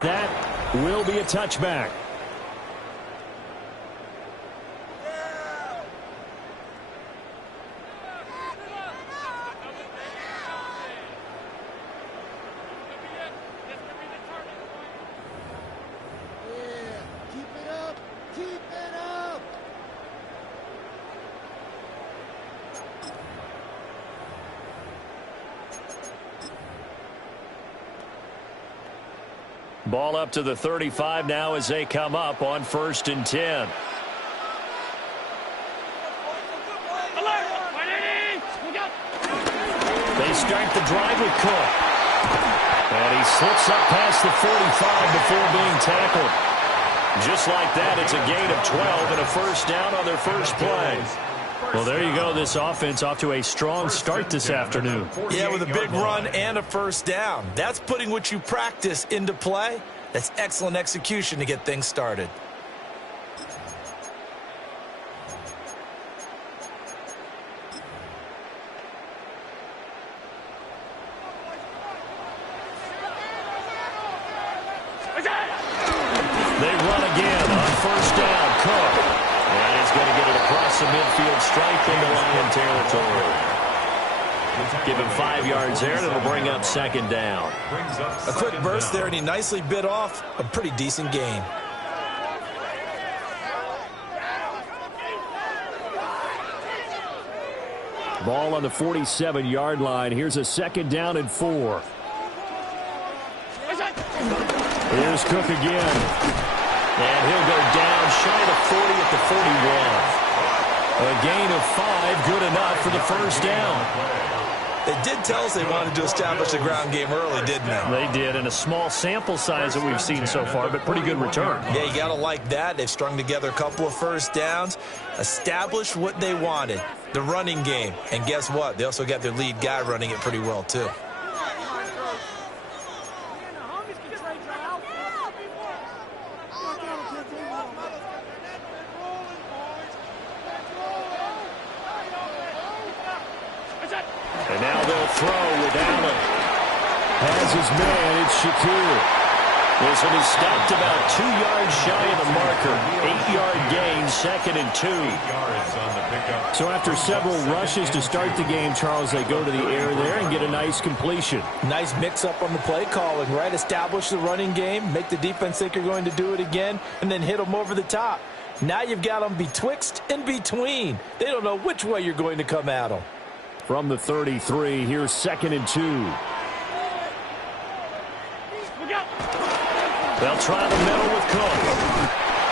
That will be a touchback. Ball up to the 35 now as they come up on 1st and 10. They start the drive with Cook. And he slips up past the 45 before being tackled. Just like that, it's a gain of 12 and a first down on their first play. Well, there you go. This offense off to a strong start this afternoon. Yeah, with a big run and a first down. That's putting what you practice into play. That's excellent execution to get things started. They run again on first down. Cook. And he's going to get it across the midfield stripe into Lion territory. Give him 5 yards there, and it'll bring up 2nd down. A quick burst there, and he nicely bit off a pretty decent gain. Ball on the 47-yard line. Here's a 2nd down and 4. Here's Cook again. And he'll go down shy of the 40 at the 41. A gain of 5, good enough for the first down. They did tell us they wanted to establish the ground game early, didn't they? They did, and a small sample size that we've seen so far, but pretty good return. Yeah, you got to like that. They've strung together a couple of first downs, established what they wanted, the running game. And guess what? They also got their lead guy running it pretty well, too. And now they'll throw with Allen. Has his man, it's Shakir. This will be stopped about 2 yards shy of the marker. 8-yard gain, 2nd and 2. So after several rushes to start the game, Charles, they go to the air there and get a nice completion. Nice mix-up on the play calling, right? Establish the running game, make the defense think you're going to do it again, and then hit them over the top. Now you've got them betwixt and between. They don't know which way you're going to come at them. From the 33, here's 2nd and 2. They'll try the middle with Cook.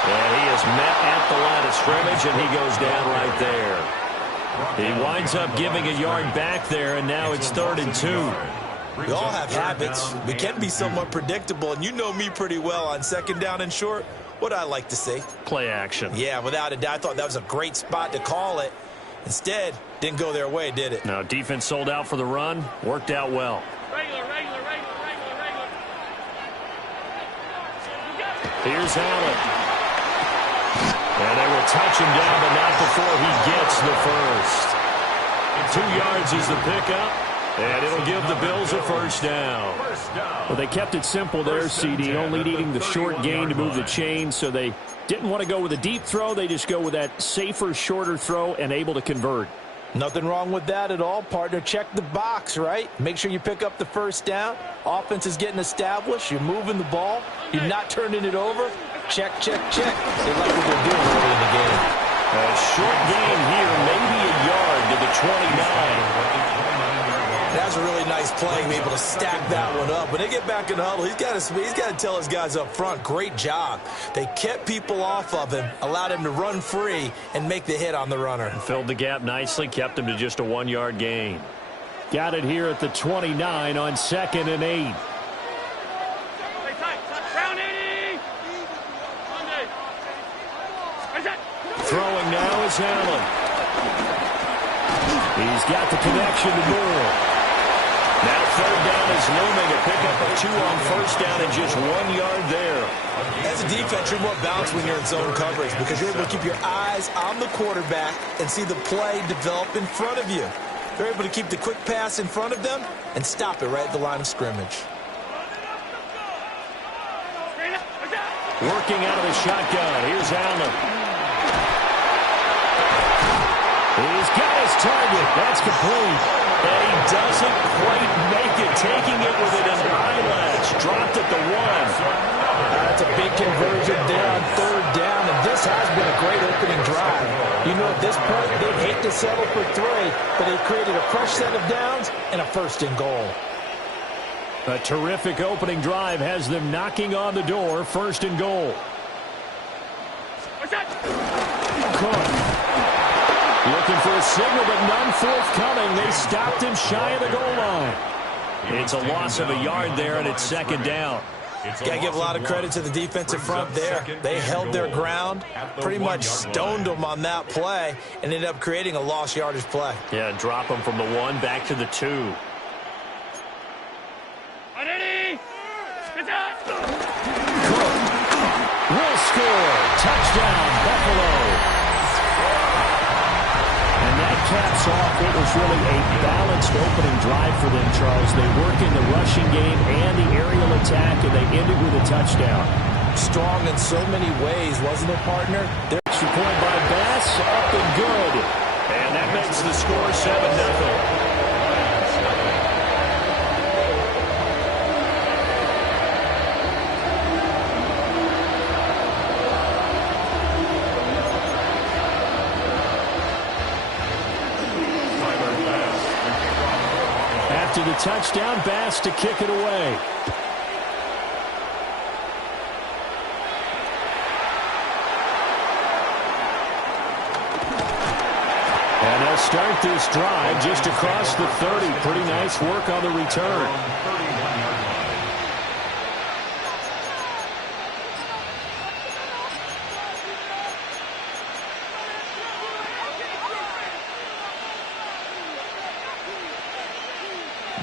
And he is met at the line of scrimmage, and he goes down right there. He winds up giving a yard back there, and now it's 3rd and 2. We all have habits. We can be somewhat predictable, and you know me pretty well on 2nd down and short. What I like to see. Play action. Yeah, without a doubt. I thought that was a great spot to call it. Instead, didn't go their way, did it? No, defense sold out for the run. Worked out well. Regular. Here's Allen. And they will touch him down, but not before he gets the first. 2 yards is the pickup, and it'll give the Bills a first down. Well, they kept it simple there, CD, only needing the short gain to move the chain, so they didn't want to go with a deep throw. They just go with that safer, shorter throw and able to convert. Nothing wrong with that at all, partner. Check the box, right? Make sure you pick up the first down. Offense is getting established. You're moving the ball. You're not turning it over. Check. They like what they're doing early in the game. A short gain here, maybe a yard to the 29. That's a really nice play, to be able to stack that one up. When they get back in the huddle, he's got to tell his guys up front, great job. They kept people off of him, allowed him to run free, and make the hit on the runner. Filled the gap nicely, kept him to just a 1-yard gain. Got it here at the 29 on 2nd and 8. Throwing now is Allen. He's got the connection to Moore. Now 3rd down is looming. A pickup of 2 on 1st down and just 1 yard there. As a defense, you're more balanced when you're in zone coverage because you're able to keep your eyes on the quarterback and see the play develop in front of you. They're able to keep the quick pass in front of them and stop it right at the line of scrimmage. Working out of the shotgun. Here's Allen. He's got his target. That's complete. And he doesn't quite make it. Taking it within an eyelash. Dropped at the 1. That's a big conversion there on 3rd down, and this has been a great opening drive. You know, at this point, they'd hate to settle for 3, but they created a fresh set of downs and a 1st and goal. A terrific opening drive has them knocking on the door. 1st and goal. Cook. Looking for a signal, but none forthcoming. They stopped him shy of the goal line. It's a loss of a yard there, and it's 2nd down. Got to give a lot of credit to the defensive front there. They held their ground, pretty much stoned them on that play, and ended up creating a lost yardage play. Yeah, drop them from the 1 back to the 2. Cook will score. Touchdown, Buffalo. Caps off what was really a balanced opening drive for them, Charles. They work in the rushing game and the aerial attack, and they ended with a touchdown. Strong in so many ways, wasn't it, partner? Extra point by Bass, up and good. And that makes the score 7-0. To the touchdown, Bass to kick it away. And they'll start this drive just across the 30. Pretty nice work on the return.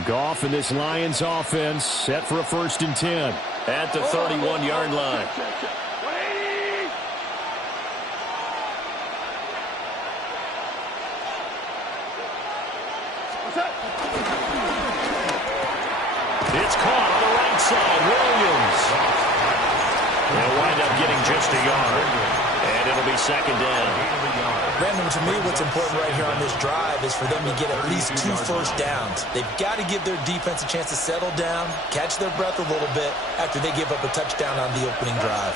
Goff and this Lions offense set for a 1st and 10 at the 31-yard line. It's caught on the right side. Williams. They'll wind up getting just a yard, and it'll be 2nd down. Brandon, to me, what's important right here on this drive is for them to get at least 2 1st downs. They've got to give their defense a chance to settle down, catch their breath a little bit after they give up a touchdown on the opening drive.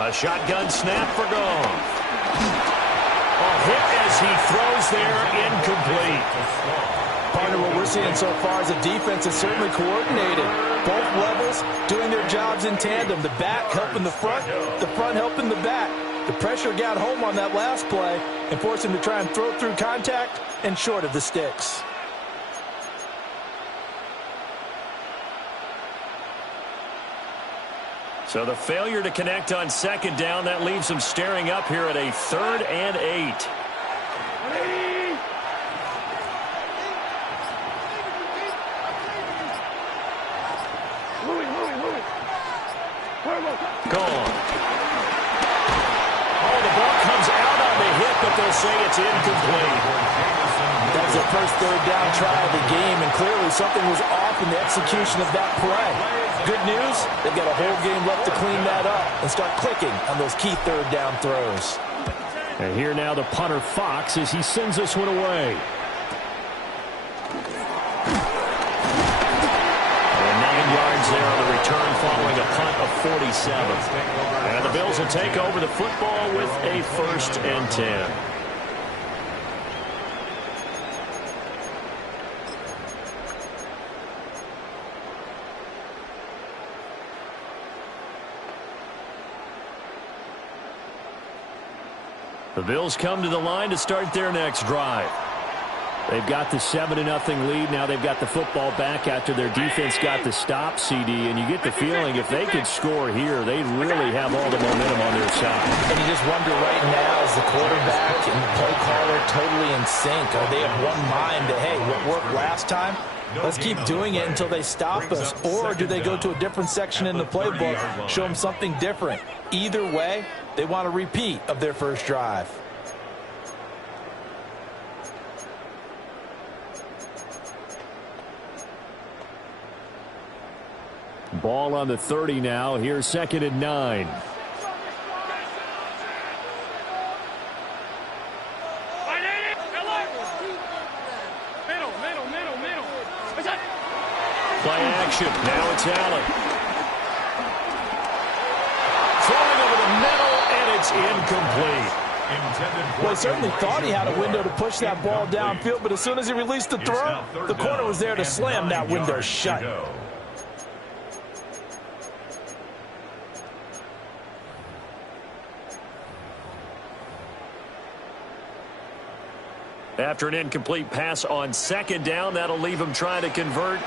A shotgun snap for Goff. A hit as he throws there, incomplete. Partner, what we're seeing so far is the defense is certainly coordinated. Both levels doing their jobs in tandem. The back helping the front helping the back. The pressure got home on that last play and forced him to try and throw through contact and short of the sticks. So the failure to connect on second down, that leaves him staring up here at a 3rd and 8. Gone. Oh, the ball comes out on the hit, but they'll say it's incomplete. That was their first 3rd down try of the game, and clearly something was off in the execution of that play. Good news, they've got a whole game left to clean that up and start clicking on those key 3rd down throws. And here now the punter Fox as he sends this one away. And 9 yards there on the return following a punt of 47. And the Bills will take over the football with a 1st and 10. The Bills come to the line to start their next drive. They've got the 7-0 lead. Now they've got the football back after their defense got the stop, CD. And you get the feeling if they could score here, they'd really have all the momentum on their side. And you just wonder right now, is the quarterback and the play caller totally in sync? Are they of one mind that, hey, what worked last time? Let's keep doing it until they stop us. Or do they go to a different section in the playbook, show them something different? Either way, they want a repeat of their first drive. Ball on the 30 now. Here's 2nd and 9. Play action. Now it's Allen. Throwing over the middle, and it's incomplete. Well, he certainly thought he had a window to push that ball downfield, but as soon as he released the throw, the corner was there to slam that window shut. After an incomplete pass on 2nd down, that'll leave him trying to convert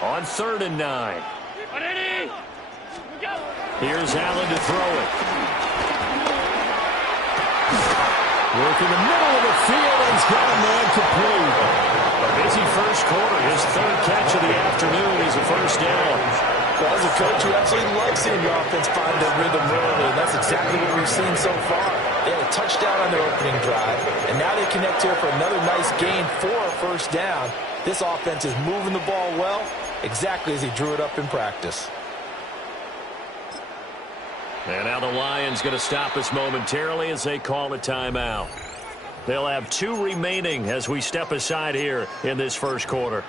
on 3rd and 9. Here's Allen to throw it. Work in the middle of the field, and he's got a man complete. A busy first quarter. His 3rd catch of the afternoon is a 1st down. Well, as a coach, you absolutely love seeing your offense find their rhythm early, and that's exactly what we've seen so far. They had a touchdown on their opening drive, and now they connect here for another nice gain for a 1st down. This offense is moving the ball well, exactly as he drew it up in practice. And now the Lions going to stop us momentarily as they call a timeout. They'll have 2 remaining as we step aside here in this first quarter.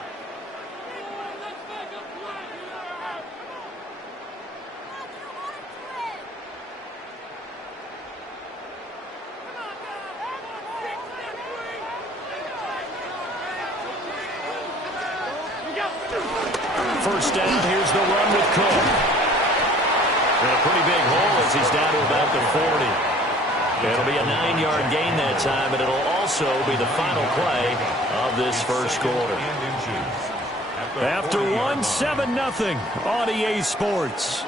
First down, here's the run with Cook. And a pretty big hole as he's down to about the 40. It'll be a 9-yard gain that time, but it'll also be the final play of this first quarter. After one, 7-0 on EA Sports.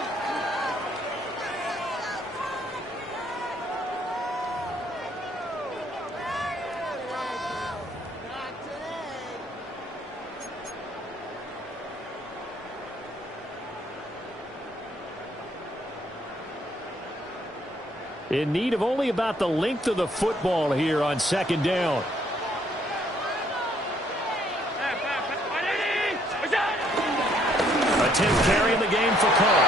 In need of only about the length of the football here on 2nd down. A 10th carry in the game for Cook.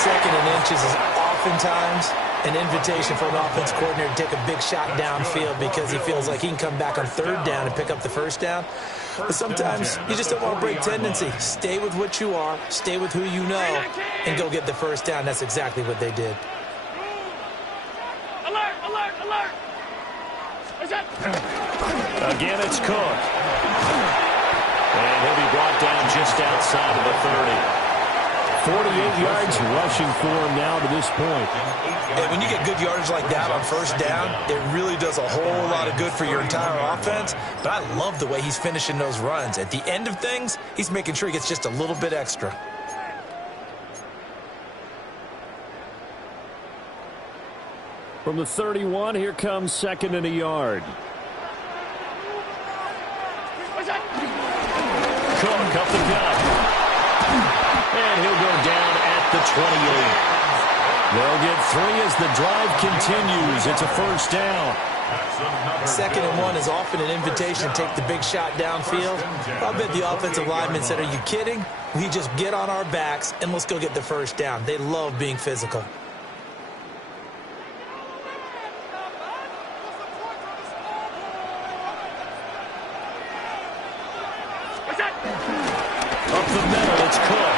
2nd and inches is oftentimes an invitation for an offense coordinator to take a big shot downfield because he feels like he can come back on 3rd down and pick up the 1st down. But sometimes you just don't want to break tendency. Stay with what you are, stay with who you know, and go get the 1st down. That's exactly what they did. Again, it's Cook. And he'll be brought down just outside of the 30. 48 yards rushing for him now to this point. And when you get good yardage like that on first down, it really does a whole lot of good for your entire offense. But I love the way he's finishing those runs. At the end of things, he's making sure he gets just a little bit extra. From the 31, here comes second and a yard. Cook up the gut. And he'll go down at the 28. They'll get 3 as the drive continues. It's a first down. 2nd and 1 is often an invitation to take the big shot downfield. I bet the offensive linemen said, are you kidding? We just get on our backs and let's go get the first down. They love being physical. Up the middle, it's Cook.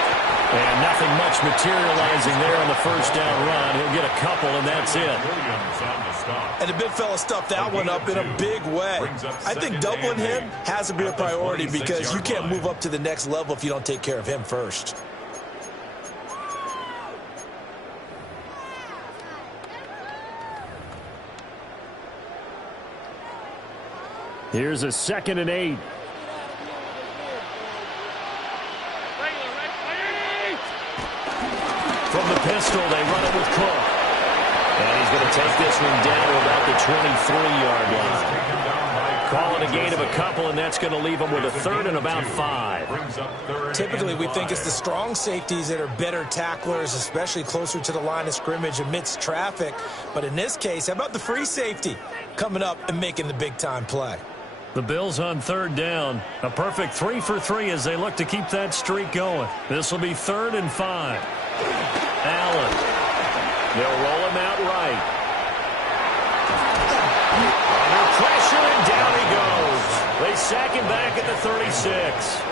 And nothing much materializing there on the first down run. He'll get a couple, and that's it. And the big fella stuffed that one up in a big way. I think doubling him has to be a priority because you can't move up to the next level if you don't take care of him first. Here's a 2nd and 8. From the pistol, they run it with Cook. And he's going to take this one down to about the 23-yard line. Call it a gain of a couple, and that's going to leave him with a 3rd and about 5. Typically, we think it's the strong safeties that are better tacklers, especially closer to the line of scrimmage amidst traffic. But in this case, how about the free safety coming up and making the big-time play? The Bills on 3rd down. A perfect 3 for 3 as they look to keep that streak going. This will be 3rd and 5. Allen. They'll roll him out right. Under pressure, and down he goes. They sack him back at the 36.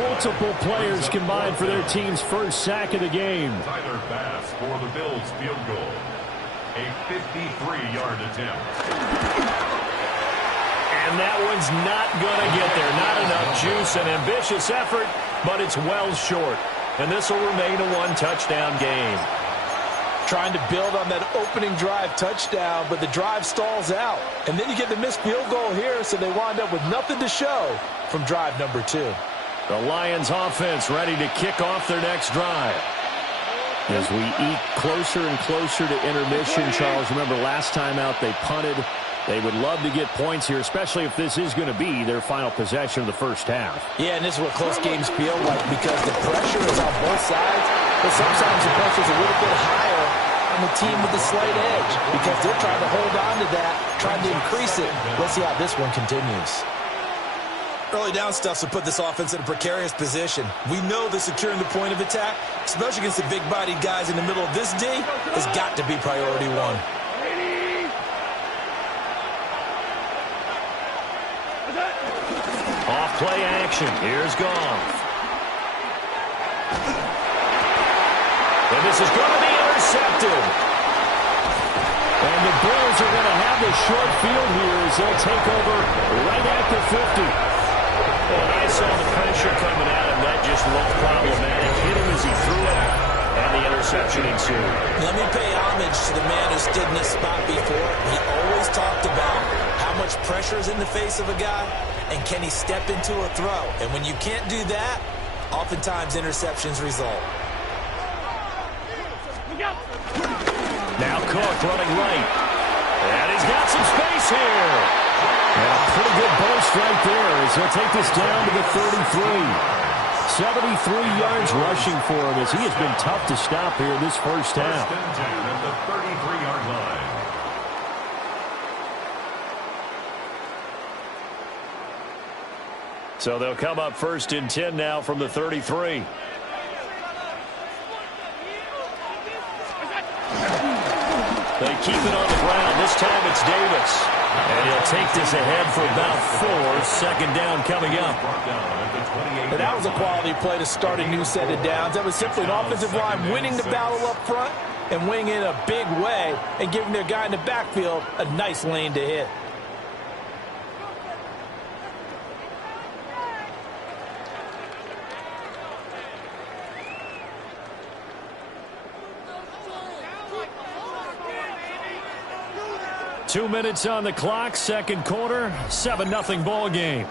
Multiple players combined for their team's first sack of the game. Tyler Bass for the Bills field goal. A 53-yard attempt. And that one's not going to get there. Not enough juice. An ambitious effort, but it's well short. And this will remain a 1-touchdown game. Trying to build on that opening drive touchdown, but the drive stalls out. And then you get the missed field goal here, so they wind up with nothing to show from drive number 2. The Lions offense ready to kick off their next drive. As we eke closer and closer to intermission, Charles, remember last time out they punted. They would love to get points here, especially if this is going to be their final possession of the first half. Yeah, and this is what close games feel like because the pressure is on both sides, but sometimes the pressure is a little bit higher on the team with the slight edge because they're trying to hold on to that, trying to increase it. Let's see how this one continues. Early down stuff will put this offense in a precarious position. We know that securing the point of attack, especially against the big-bodied guys in the middle of this D, has got to be priority 1. Off play action. Here's Goff. And this is going to be intercepted. And the Bills are going to have the short field here as they'll take over right at the 50. And I saw the pressure coming at him. That just looked problematic. Hit him as he threw it, and the interception ensued. Let me pay homage to the man who stood in this spot before. He always talked about how much pressure is in the face of a guy, and can he step into a throw? And when you can't do that, oftentimes interceptions result. Now Cook running right. And he's got some space here. And a pretty good burst right there as they'll take this down to the 33. 73 yards rushing for him as he has been tough to stop here this first half. First and 10 at the 33-yard line. So they'll come up 1st and 10 now from the 33. They keep it on the ground. This time it's Davis. And he'll take this ahead for about 4. 2nd down coming up. And that was a quality play to start a new set of downs. That was simply an offensive line winning the battle up front and winning in a big way and giving their guy in the backfield a nice lane to hit. 2 minutes on the clock, second quarter, 7-0 ball game.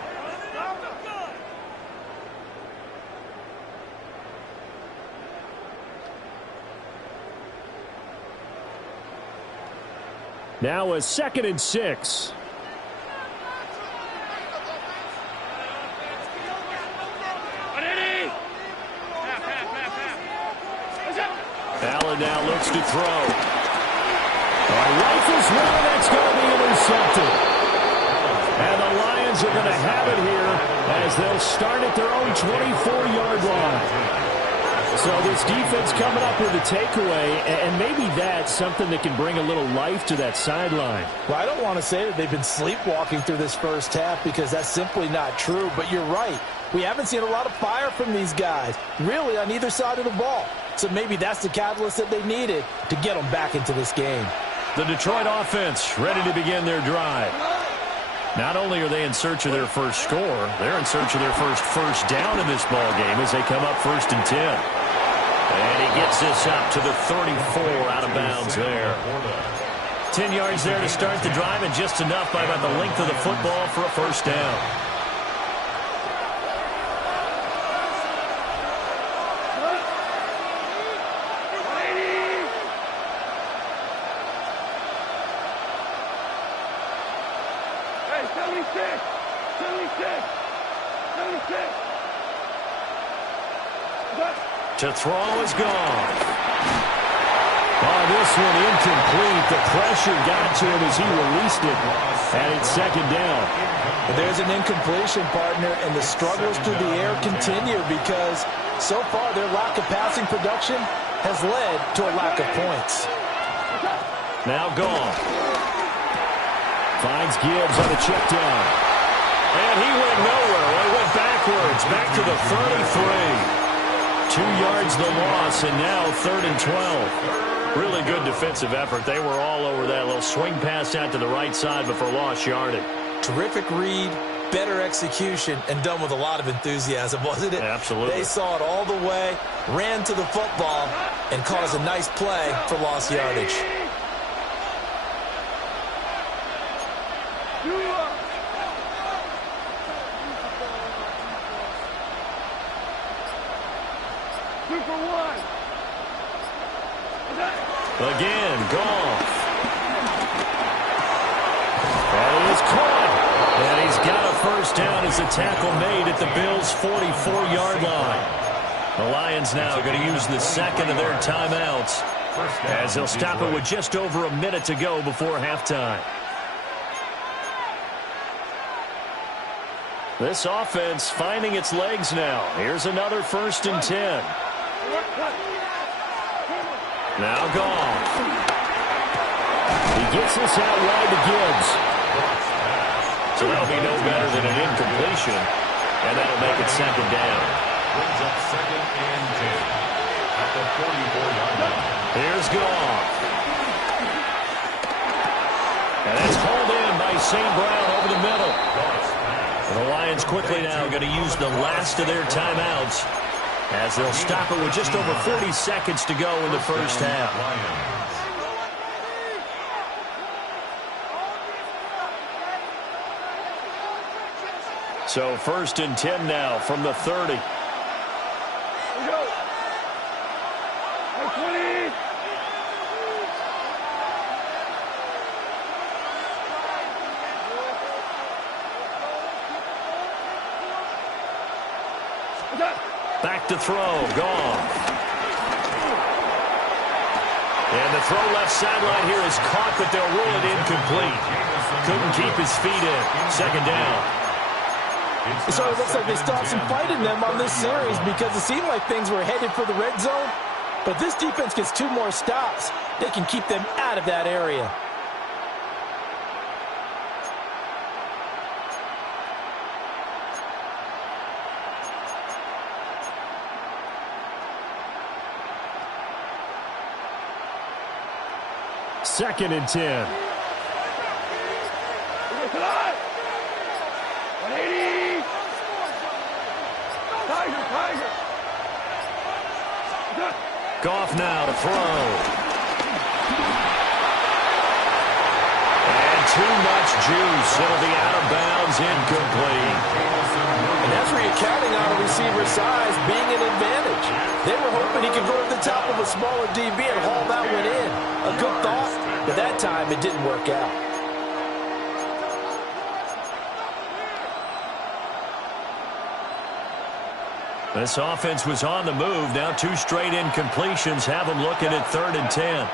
Now a 2nd and 6. Allen now looks to throw. Rifles one, that's going to be intercepted. And the Lions are going to have it here as they'll start at their own 24-yard line. So this defense coming up with a takeaway, and maybe that's something that can bring a little life to that sideline. Well, I don't want to say that they've been sleepwalking through this first half because that's simply not true, but you're right. We haven't seen a lot of fire from these guys, really, on either side of the ball. So maybe that's the catalyst that they needed to get them back into this game. The Detroit offense ready to begin their drive. Not only are they in search of their first score, they're in search of their first down in this ball game as they come up 1st and 10. And he gets this up to the 34 out of bounds there. 10 yards there to start the drive, and just enough by about the length of the football for a first down. To throw is gone. Oh, this one incomplete. The pressure got to him as he released it. And it's 2nd down. There's an incompletion, partner, and the struggles through the air continue because so far their lack of passing production has led to a lack of points. Now gone. Finds Gibbs on a check down. And he went nowhere. He went backwards, back to the 33. 2 yards the loss, and now 3rd and 12. Really good defensive effort. They were all over that little swing pass out to the right side, but for lost yardage. Terrific read, better execution, and done with a lot of enthusiasm, wasn't it? Absolutely. They saw it all the way, ran to the football, and caused a nice play for lost yardage. Again, Goff. And he is caught. And he's got a first down as a tackle made at the Bills' 44-yard line. The Lions now are going to use the 2nd of their timeouts as they'll stop it with just over a minute to go before halftime. This offense finding its legs now. Here's another 1st and 10. Now gone. He gets this out wide to Gibbs. So that'll be no better than an incompletion, and that'll make it 2nd down. Brings up 2nd and 10 at the 44-yard line. Here's Goff. And that's hauled in by St. Brown over the middle. And the Lions quickly now going to use the last of their timeouts as they'll stop it with just over 40 seconds to go in the first half. So 1st and 10 now from the 30. Back to throw, Goff. And the throw left sideline here is caught, but they'll rule it incomplete. Couldn't keep his feet in. 2nd down. So it looks like they still have some fight in them on this series because it seemed like things were headed for the red zone. But this defense gets 2 more stops. They can keep them out of that area. Second and 10. Goff now to throw. And juice. It'll be out of bounds, incomplete. And that's where you're counting on a receiver's size being an advantage. They were hoping he could go to the top of a smaller DB and haul that one in. A good thought, but that time it didn't work out. This offense was on the move. Now 2 straight incompletions have them looking at 3rd and 10.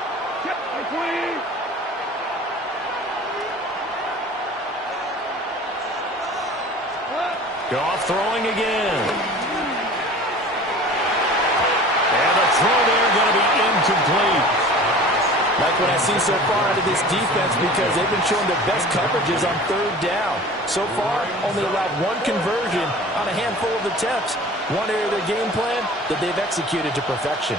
Goff throwing again. And the throw there going to be incomplete. Like what I've seen so far out of this defense, because they've been showing their best coverages on 3rd down. So far, only allowed 1 conversion on a handful of attempts. One area of their game plan that they've executed to perfection.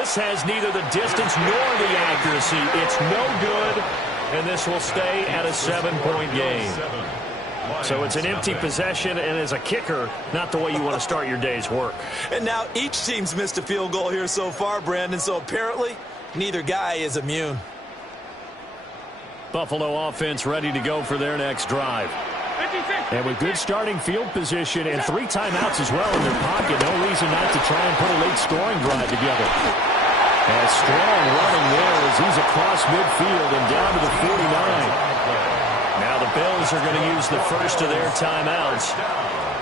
This has neither the distance nor the accuracy. It's no good, and this will stay at a 7-point game. So it's an empty possession, and as a kicker, not the way you want to start your day's work. And now each team's missed a field goal here so far, Brandon, so apparently neither guy is immune. Buffalo offense ready to go for their next drive. And with good starting field position and 3 timeouts as well in their pocket, no reason not to try and put a late scoring drive together. And strong running there as he's across midfield and down to the 49. Now the Bills are going to use the first of their timeouts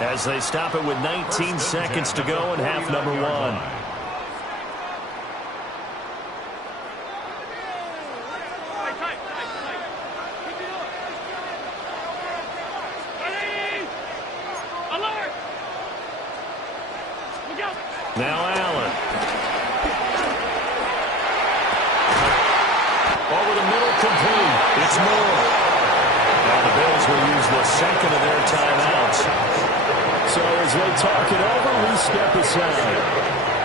as they stop it with 19 seconds to go in half number 1. Now Allen. Over the middle, complete. It's Moore. Now the Bills will use the second of their timeouts. So as they talk it over, we step aside.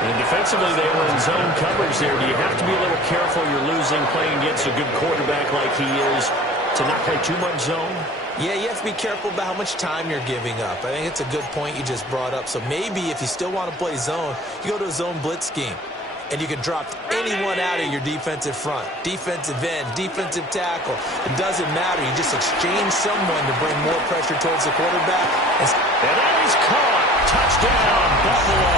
And defensively, they were in zone coverage there. Do you have to be a little careful you're losing playing against a good quarterback like he is to not play too much zone? Yeah, you have to be careful about how much time you're giving up. I think it's a good point you just brought up. So maybe if you still want to play zone, you go to a zone blitz scheme. And you can drop anyone out of your defensive front. Defensive end, defensive tackle. It doesn't matter. You just exchange someone to bring more pressure towards the quarterback. And that is caught. Touchdown, Buffalo.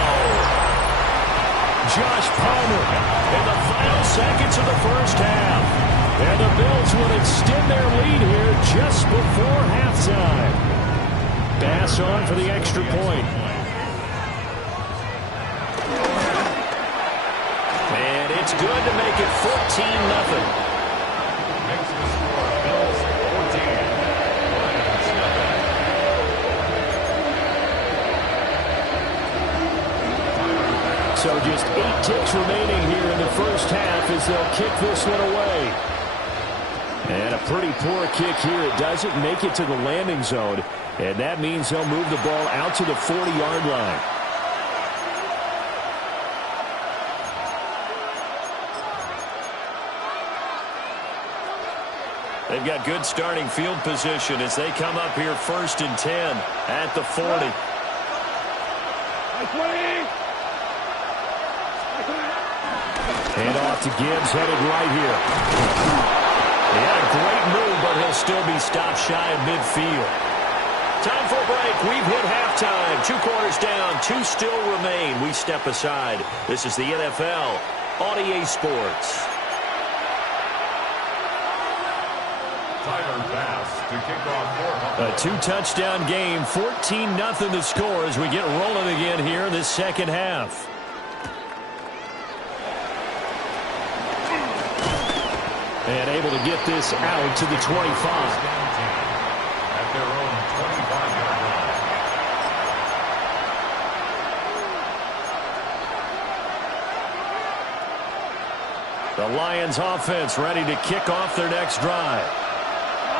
Josh Palmer in the final seconds of the first half. And the Bills will extend their lead here just before halftime. Bass on for the extra point. And it's good to make it 14-0. Makes the score Bills 14. So just 8 ticks remaining here in the first half as they'll kick this one away. And a pretty poor kick here. It doesn't make it to the landing zone. And that means they'll move the ball out to the 40-yard line. They've got good starting field position as they come up here 1st and 10 at the 40. Hand off to Gibbs, headed right here. He had a great move, but he'll still be stopped shy of midfield. Time for a break. We've hit halftime. 2 quarters down, 2 still remain. We step aside. This is the NFL on EA Sports. Tyler Bass to kick off for A 2-touchdown game, 14-0 the score as we get rolling again here in this second half. And able to get this out to the 25. At their own 25-yard line. The Lions offense ready to kick off their next drive.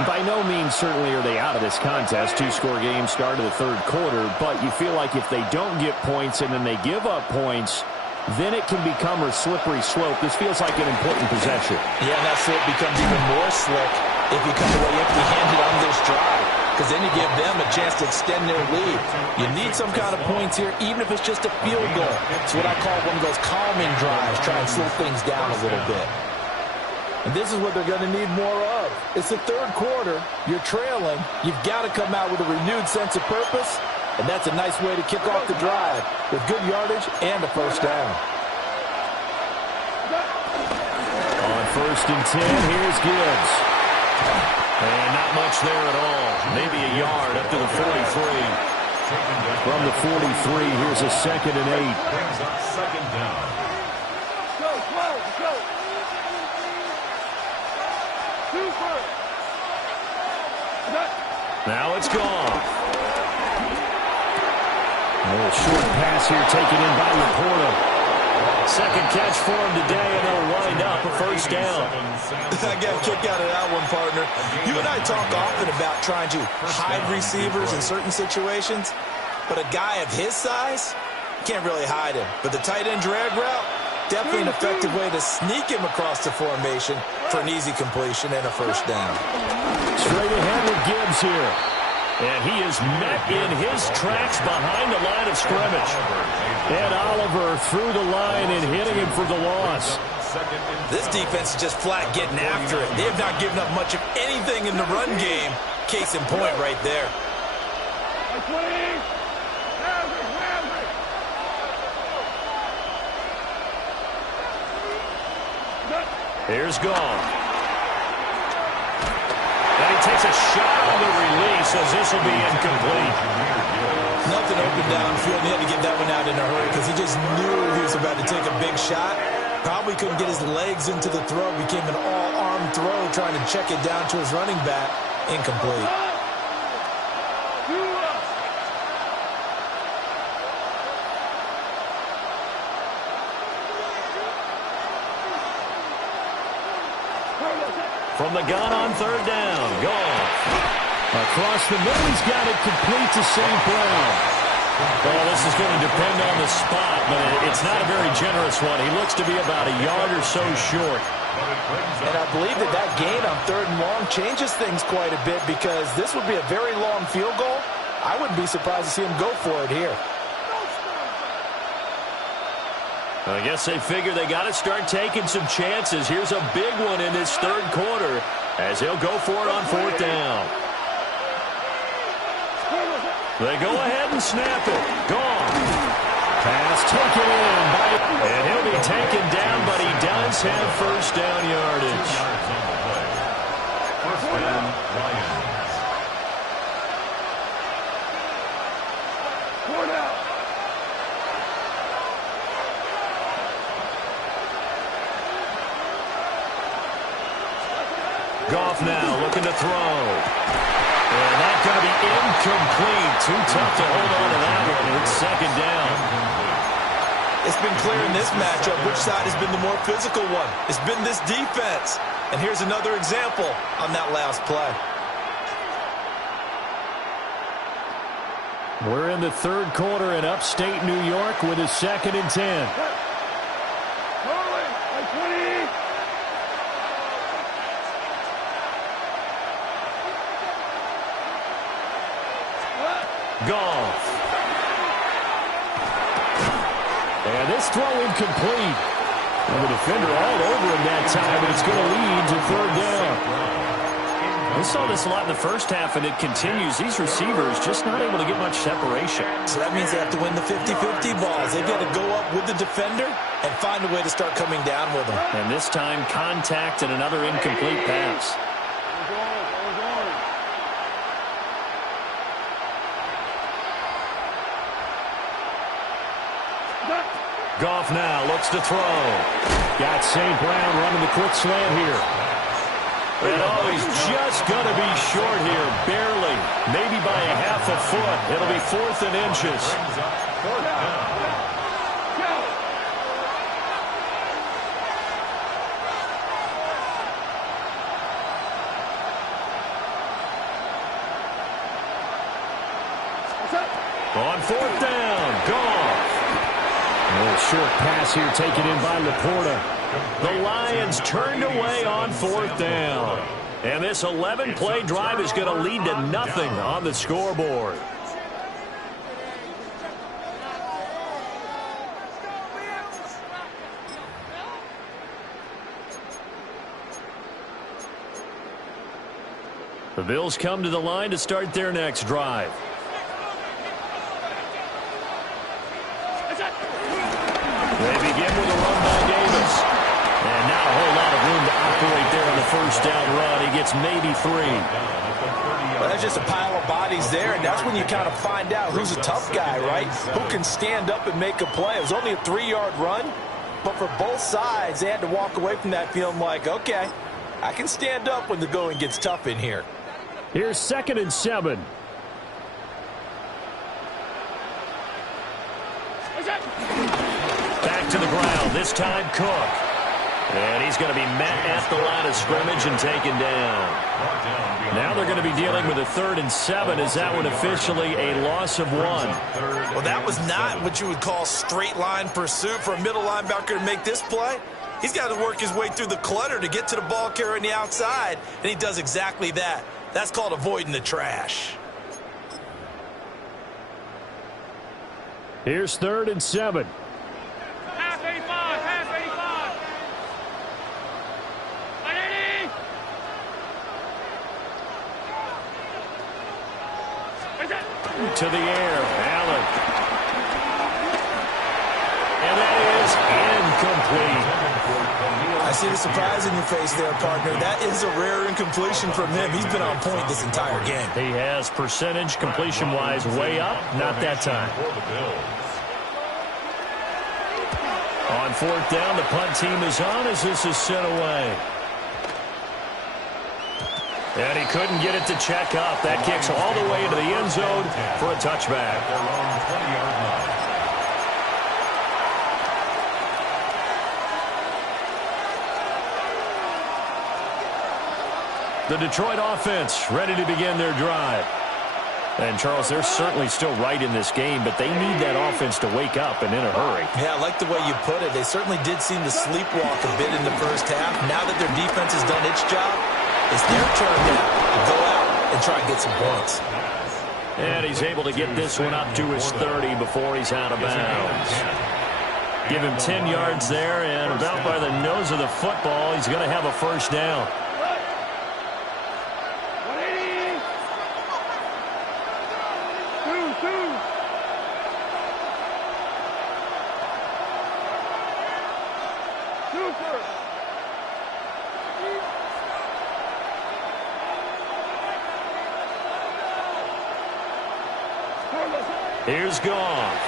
By no means certainly are they out of this contest. 2-score game start of the 3rd quarter, but you feel like if they don't get points and then they give up points, then it can become a slippery slope. This feels like an important possession. Yeah, and that slope becomes even more slick if you come away empty-handed on this drive. because then you give them a chance to extend their lead. You need some kind of points here, even if it's just a field goal. It's what I call one of those calming drives, try and slow things down a little bit. And this is what they're going to need more of. It's the third quarter. You're trailing. You've got to come out with a renewed sense of purpose, and that's a nice way to kick off the drive with good yardage and a first down. On 1st and 10, here's Gibbs. And not much there at all. Maybe a yard up to the 43. From the 43, here's a 2nd and 8. Brings up 2nd down. Now it's gone. A little short pass here taken in by Laporta. Second catch for him today, and they'll wind up a first down. I got a kick out of that one, partner. You and I talk often about trying to hide receivers in certain situations, but a guy of his size, can't really hide him. But the tight end drag route, definitely an effective way to sneak him across the formation for an easy completion and a first down. Straight ahead with Gibbs here. And he is met in his tracks behind the line of scrimmage. And Oliver through the line and hitting him for the loss. This defense is just flat getting after it. They have not given up much of anything in the run game. Case in point right there. Here's Goff. And he takes a shot on the release as this will be incomplete. Nothing open downfield. He had to get that one out in a hurry because he just knew he was about to take a big shot. Probably couldn't get his legs into the throw. Became an all-arm throw trying to check it down to his running back. Incomplete. From the gun on 3rd down. Goff. Across the middle, he's got it complete to St. Brown. Well, this is going to depend on the spot, but it's not a very generous one. He looks to be about a yard or so short. And I believe that gain on 3rd and long changes things quite a bit because this would be a very long field goal. I wouldn't be surprised to see him go for it here. I guess they figure they got to start taking some chances. Here's a big one in this 3rd quarter as he'll go for it on 4th down. They go ahead and snap it. Gone. Pass taken in. And he'll be taken down, but he does have first down yardage. First down, Lions. Goff now looking to throw. And that's going to be incomplete. Too tough to hold on to that one. It's 2nd down. It's been clear in this matchup which side has been the more physical one. It's been this defense. And here's another example on that last play. We're in the 3rd quarter in upstate New York with a 2nd and 10. Goff. And this throw incomplete. And the defender all over him that time, and it's going to lead to 3rd down. We saw this a lot in the first half, and it continues. These receivers just not able to get much separation. So that means they have to win the 50-50 balls. They've got to go up with the defender and find a way to start coming down with them. And this time, contact and another incomplete pass. Goff now looks to throw. Got St. Brown running the quick slant here. And he's just going to be short here, barely. Maybe by a half a foot. It'll be 4th and inches. On 4th down, Goff. A little short pass here taken in by Laporta. The Lions turned away on 4th down. And this 11-play drive is going to lead to nothing on the scoreboard. The Bills come to the line to start their next drive. They begin with a run by Davis. And not a whole lot of room to operate there on the first down run. He gets maybe 3. Well, that's just a pile of bodies there, and that's when you kind of find out who's a tough guy, right? Who can stand up and make a play. It was only a 3-yard run, but for both sides, they had to walk away from that feeling like, okay, I can stand up when the going gets tough in here. Here's 2nd and 7. Back to the ground, this time Cook. And he's going to be met at the line of scrimmage and taken down. Now they're going to be dealing with a 3rd and 7. Is that one officially a loss of 1? Well, that was not what you would call straight line pursuit for a middle linebacker to make this play. He's got to work his way through the clutter to get to the ball carrier on the outside, and he does exactly that. That's called avoiding the trash. Here's 3rd and 7. Pass 85, pass 85. To the air, Allen. And that is incomplete. I see the surprise in your face there, partner. That is a rare incompletion from him. He's been on point this entire game. He has percentage completion-wise way up. Not that time. On 4th down, the punt team is on as this is sent away. And he couldn't get it to check up. That kicks all the way into the end zone for a touchback. The Detroit offense ready to begin their drive. And, Charles, they're certainly still right in this game, but they need that offense to wake up and in a hurry. Yeah, I like the way you put it. They certainly did seem to sleepwalk a bit in the first half. Now that their defense has done its job, it's their turn now to go out and try and get some points. And he's able to get this one up to his 30 before he's out of bounds. Give him 10 yards there, and about by the nose of the football, he's going to have a first down. Here's Goff.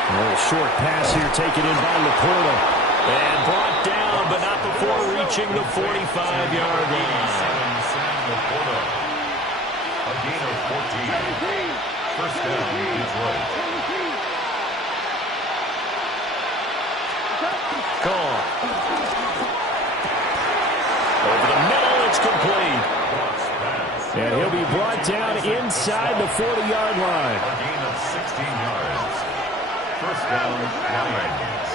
A little short pass here taken in by Laporta. And brought down, but not before reaching the 45-yard line. A gain of 14. First down, Detroit. Goff. Over the middle, it's complete. And he'll be brought down inside the 40-yard line. A gain of 16 yards. First down, Lions.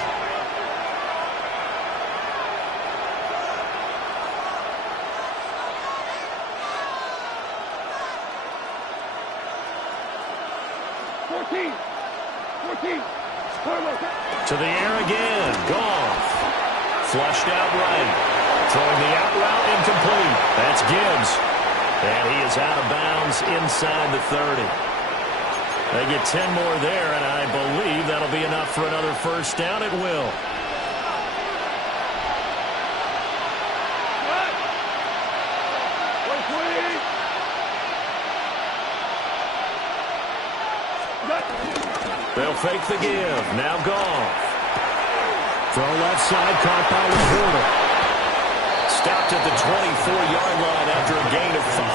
To the air again. Goff. Flushed out right. Throwing the out route incomplete. That's Gibbs. And he is out of bounds inside the 30. They get 10 more there, and I believe that'll be enough for another first down. It will. They'll fake the give. Now Goff. Throw left side, caught by Laporta. Stopped at the 24-yard line after a gain of 5.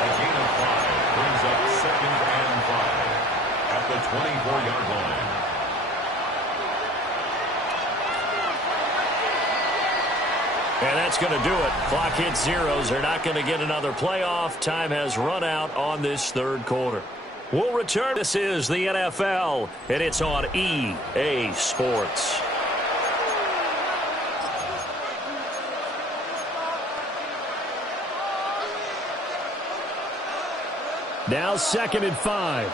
A gain of 5 brings up 2nd and 5 at the 24-yard line. And that's going to do it. Clock hits zeros. They're not going to get another playoff. Time has run out on this third quarter. We'll return. This is the NFL, and it's on EA Sports. Now 2nd and 5.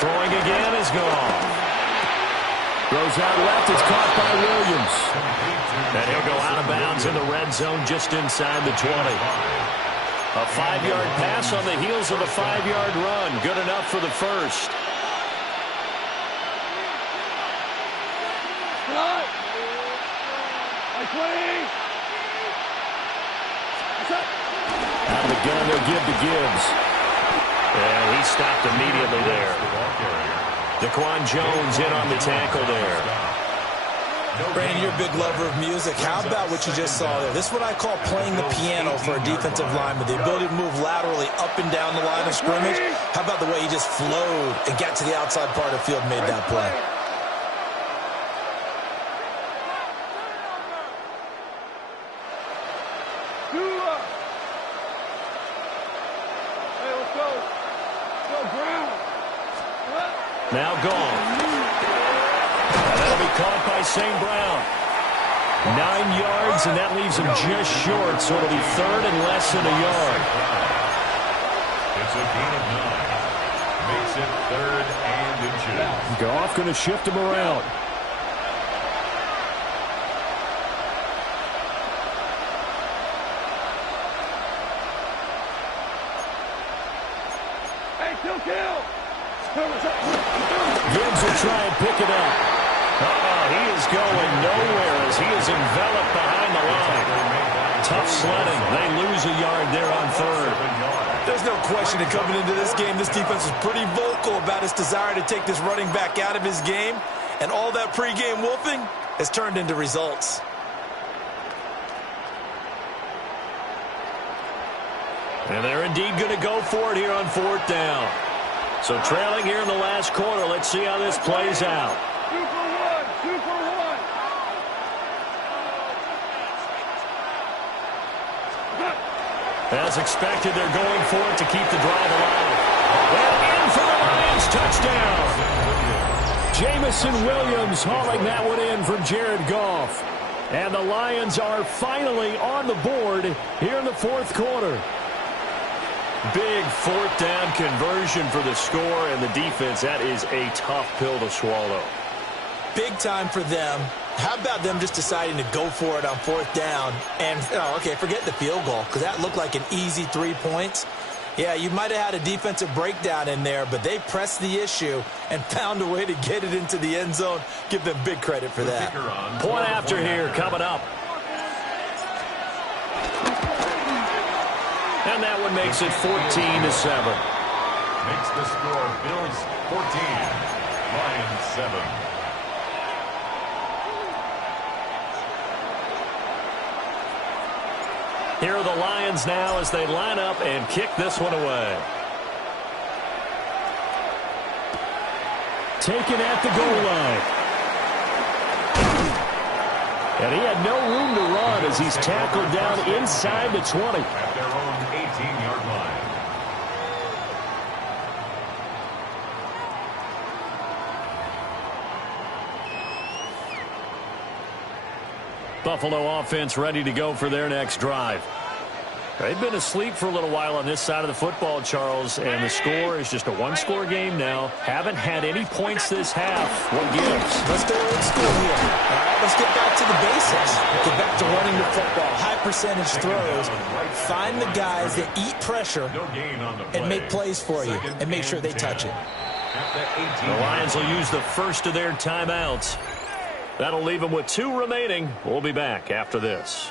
Throwing again is gone. Throws out left. It's caught by Williams. And he'll go out of bounds in the red zone just inside the 20. A 5-yard pass on the heels of a 5-yard run. Good enough for the first. Out of the gun, they'll give to Gibbs. And he stopped immediately there. Daquan Jones in on the tackle there. Brandon, you're a big lover of music. How about what you just saw there? This is what I call playing the piano for a defensive lineman. The ability to move laterally up and down the line of scrimmage. How about the way he just flowed and got to the outside part of the field and made that play? Now gone. That'll be caught by St. Brown. 9 yards, and that leaves him just short, so it'll be 3rd and less than a yard. It's a gain of 9. Makes it 3rd and inches. Goff going to shift him around. Gibbs will try and pick it up. He is going nowhere as he is enveloped behind the line. Tough sledding. They lose a yard there on 3rd. There's no question that coming into this game, this defense is pretty vocal about its desire to take this running back out of his game. And all that pregame wolfing has turned into results. And they're indeed going to go for it here on 4th down. So trailing here in the last quarter, let's see how this plays out. 2 for 1, 2 for 1. As expected, they're going for it to keep the drive alive. And in for the Lions, touchdown. Jamison Williams hauling that one in from Jared Goff. And the Lions are finally on the board here in the 4th quarter. Big 4th down conversion for the score, and the defense, that is a tough pill to swallow. Big time for them. How about them just deciding to go for it on 4th down? And, okay, forget the field goal, because that looked like an easy 3 points. Yeah, you might have had a defensive breakdown in there, but they pressed the issue and found a way to get it into the end zone. Give them big credit for that. Point after here coming up. And that one makes it 14-7. Makes the score Bills 14, Lions 7. Here are the Lions now as they line up and kick this one away. Taken at the goal line. And he had no room to run as he's tackled down inside the 20. At their own 18-yard line. Buffalo offense ready to go for their next drive. They've been asleep for a little while on this side of the football, Charles, and the score is just a one-score game now. Haven't had any points this half. What gives? Let's go old school here. All right, let's get back to the basics. Get back to running the football. High percentage throws. Find the guys that eat pressure and make plays for you and make sure they touch it. The Lions will use the first of their timeouts. That'll leave them with 2 remaining. We'll be back after this.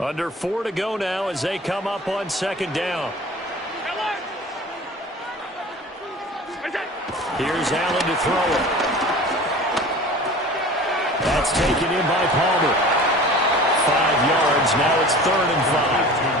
Under 4 to go now as they come up on second down. Here's Allen to throw it. That's taken in by Palmer. 5 yards. Now it's 3rd and 5.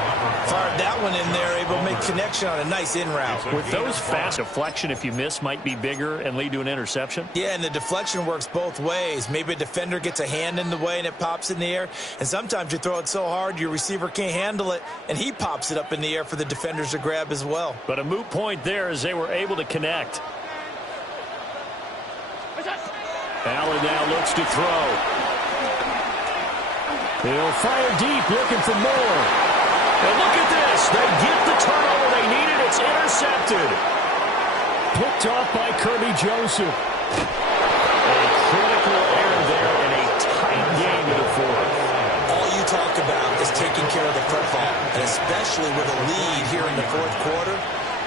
Fired that one in there, able to make connection on a nice in route. With those fast deflection, if you miss, might be bigger and lead to an interception. Yeah, and the deflection works both ways. Maybe a defender gets a hand in the way and it pops in the air. And sometimes you throw it so hard your receiver can't handle it, and he pops it up in the air for the defenders to grab as well. But a moot point there as they were able to connect. Allen now looks to throw. He'll fire deep, looking for more. And look at this. They get the turnover they needed. It's intercepted. Picked off by Kirby Joseph. A critical error there in a tight game to the 4th. All you talk about is taking care of the football, and especially with a lead here in the 4th quarter.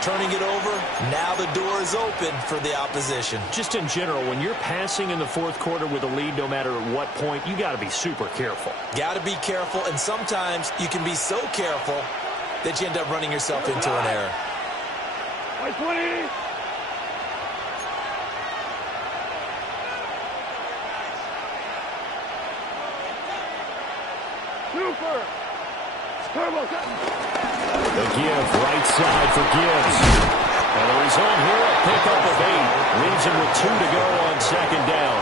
Turning it over, now the door is open for the opposition. Just in general, when you're passing in the 4th quarter with a lead, no matter at what point, you got to be super careful. Got to be careful, and sometimes you can be so careful that you end up running yourself into an error. 20. Super. Turbo. The give, right side for Gibbs. And the result here, a pickup of 8. Leaves him with 2 to go on second down.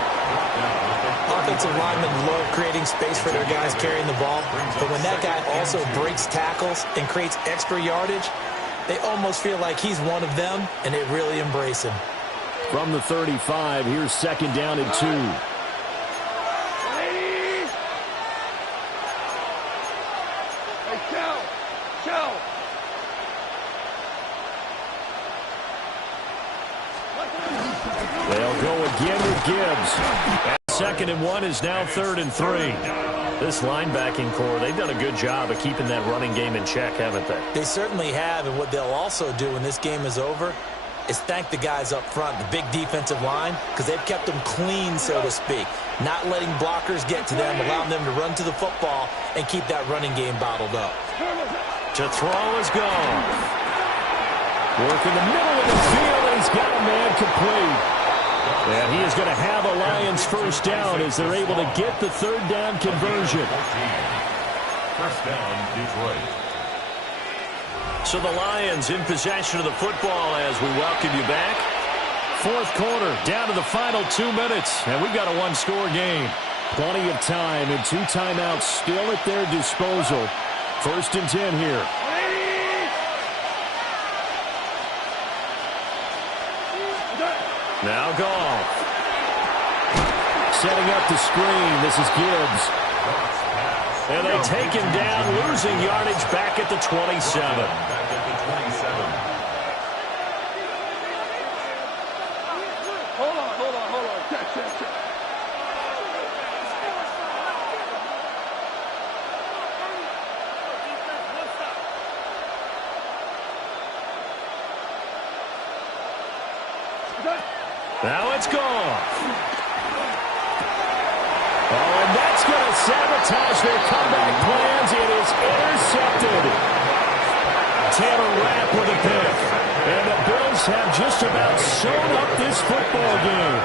Offensive linemen love creating space for their guys carrying the ball. But when that guy also breaks tackles and creates extra yardage, they almost feel like he's one of them, and they really embrace him. From the 35, here's second down and 2. They'll go again with Gibbs. And 2nd and 1 is now 3rd and 3. This linebacking core, they've done a good job of keeping that running game in check, haven't they? They certainly have, and what they'll also do when this game is over is thank the guys up front, the big defensive line, because they've kept them clean, so to speak. Not letting blockers get to them, allowing them to run to the football and keep that running game bottled up. To throw is gone. Work in the middle of the field, and he's got a man complete. And he is going to have a Lions first down as they're able to get the 3rd down conversion. First down, Detroit. So the Lions in possession of the football as we welcome you back. 4th quarter, down to the final 2 minutes, and we've got a 1-score game. Plenty of time and 2 timeouts still at their disposal. 1st and 10 here. Now Goff. Setting up the screen. This is Gibbs. And they take him down, losing yardage back at the 27. Hold on. Check. Now it's gone. Oh, and that's going to sabotage their comeback plans. It is intercepted. Taylor Rapp with a pick. And the Bills have just about sewn up this football game.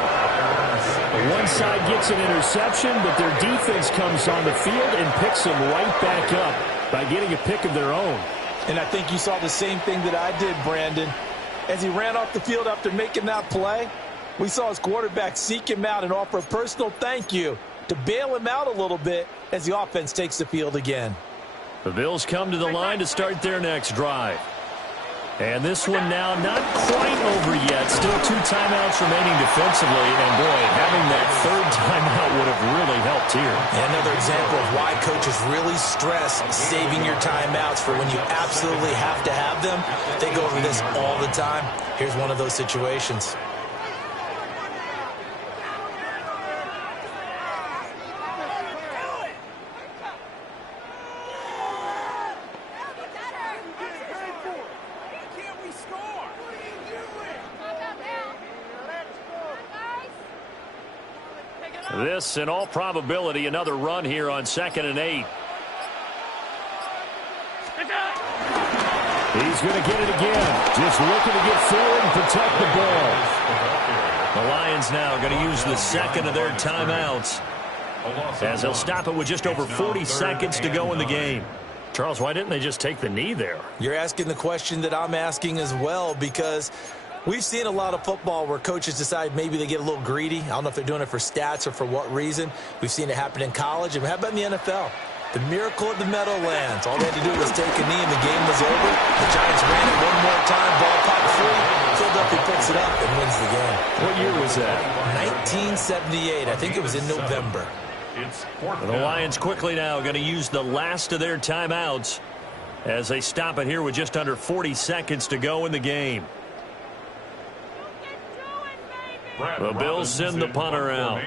One side gets an interception, but their defense comes on the field and picks them right back up by getting a pick of their own. And I think you saw the same thing that I did, Brandon. As he ran off the field after making that play, we saw his quarterback seek him out and offer a personal thank you to bail him out a little bit as the offense takes the field again. The Bills come to the line to start their next drive. And this one now not quite over yet. Still 2 timeouts remaining defensively. And, boy, having that 3rd timeout would have really helped here. And another example of why coaches really stress saving your timeouts for when you absolutely have to have them. They go over this all the time. Here's one of those situations. This, in all probability, another run here on 2nd and 8. He's going to get it again. Just looking to get forward and protect the ball. The Lions now going to use the second of their timeouts, as they'll stop it with just over 40 seconds to go in the game. Charles, why didn't they just take the knee there? You're asking the question that I'm asking as well, because we've seen a lot of football where coaches decide maybe they get a little greedy. I don't know if they're doing it for stats or for what reason. We've seen it happen in college, and how about in the NFL? The miracle of the Meadowlands. All they had to do was take a knee and the game was over. The Giants ran it one more time. Ball popped free. Philadelphia picks it up and wins the game. What year was that? 1978. I think it was in November. The Lions quickly now going to use the last of their timeouts as they stop it here with just under 40 seconds to go in the game. The Bills send the punter out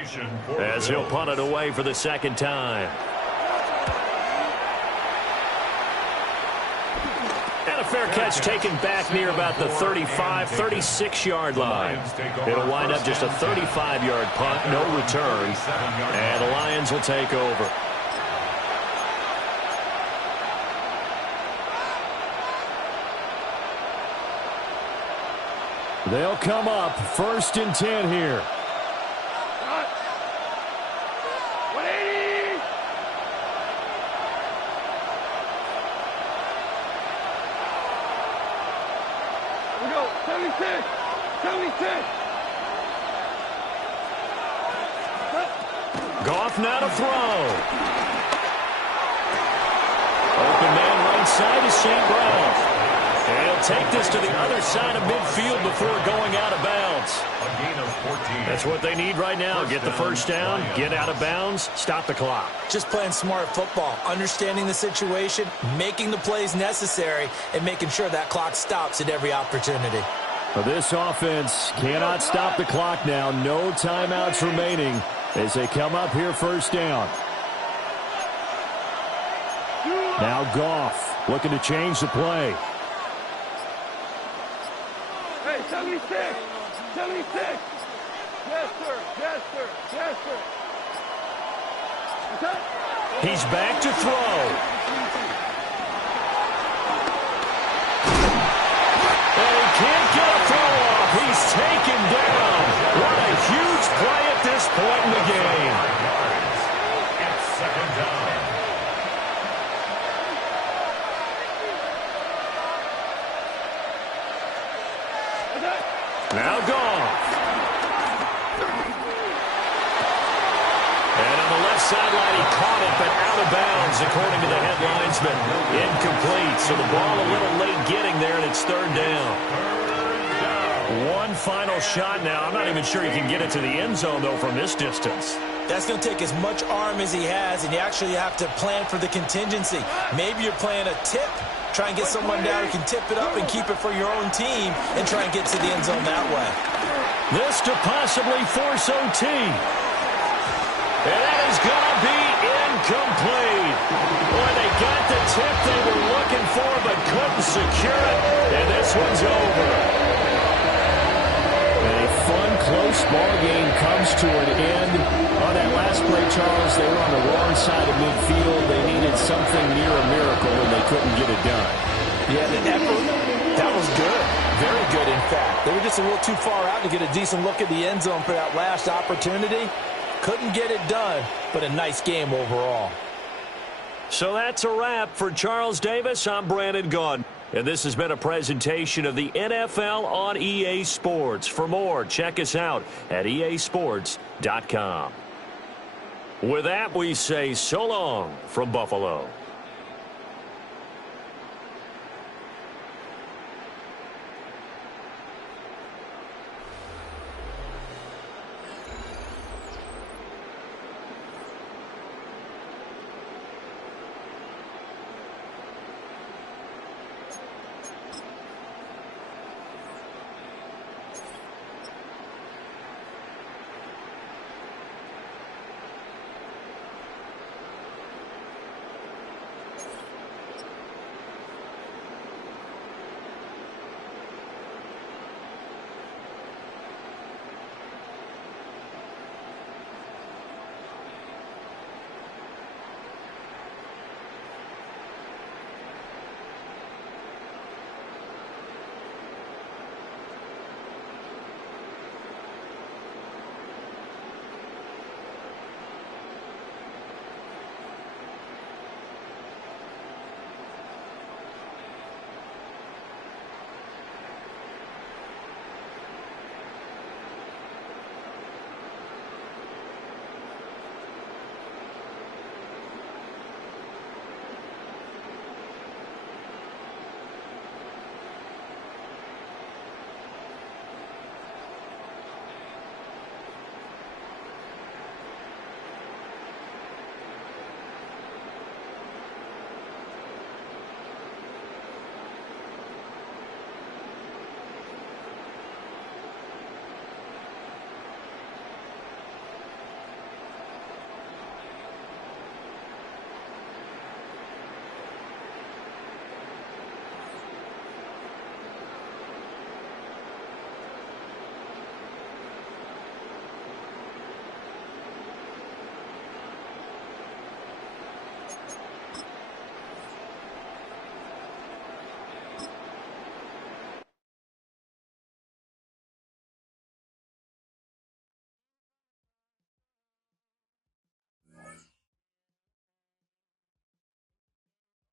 as he'll punt it away for the second time. And a fair catch taken back near about the 35, 36-yard line. It'll wind up just a 35-yard punt, no return, and the Lions will take over. They'll come up 1st and 10 here. 180. We go. 76. 76. Goff now to throw. Open man right side is St. Brown. And he'll take this to the other side of midfield before going out of bounds. A gain of 14. That's what they need right now. Get the first down, get out of bounds, stop the clock. Just playing smart football, understanding the situation, making the plays necessary, and making sure that clock stops at every opportunity. This offense cannot stop the clock now. No timeouts remaining as they come up here 1st down. Now Goff looking to change the play. Hey, 76. 76. Yes, sir. Yes, sir. Yes, sir. Okay. He's back to throw. And he can't get a throw off. He's taken down. What a huge play at this point in the game. It's second down. Now Goff. And on the left sideline, he caught it, but out of bounds, according to the head linesman. Incomplete, so the ball a little late getting there, and it's 3rd down. One final shot now. I'm not even sure he can get it to the end zone, though, from this distance. That's going to take as much arm as he has, and you actually have to plan for the contingency. Maybe you're playing a tip, try and get someone down who can tip it up and keep it for your own team and try and get to the end zone that way. This to possibly force OT. And that is going to be incomplete. Boy, they got the tip they were looking for but couldn't secure it, and this one's over. A fun, close ball game comes to an end. On that last play, Charles, they were on the wrong side of midfield. They needed something near a miracle, and they couldn't get it done. Yeah, the effort, that was good. Very good, in fact. They were just a little too far out to get a decent look at the end zone for that last opportunity. Couldn't get it done, but a nice game overall. So that's a wrap for Charles Davis. I'm Brandon Gaudin. And this has been a presentation of the NFL on EA Sports. For more, check us out at easports.com. With that, we say so long from Buffalo.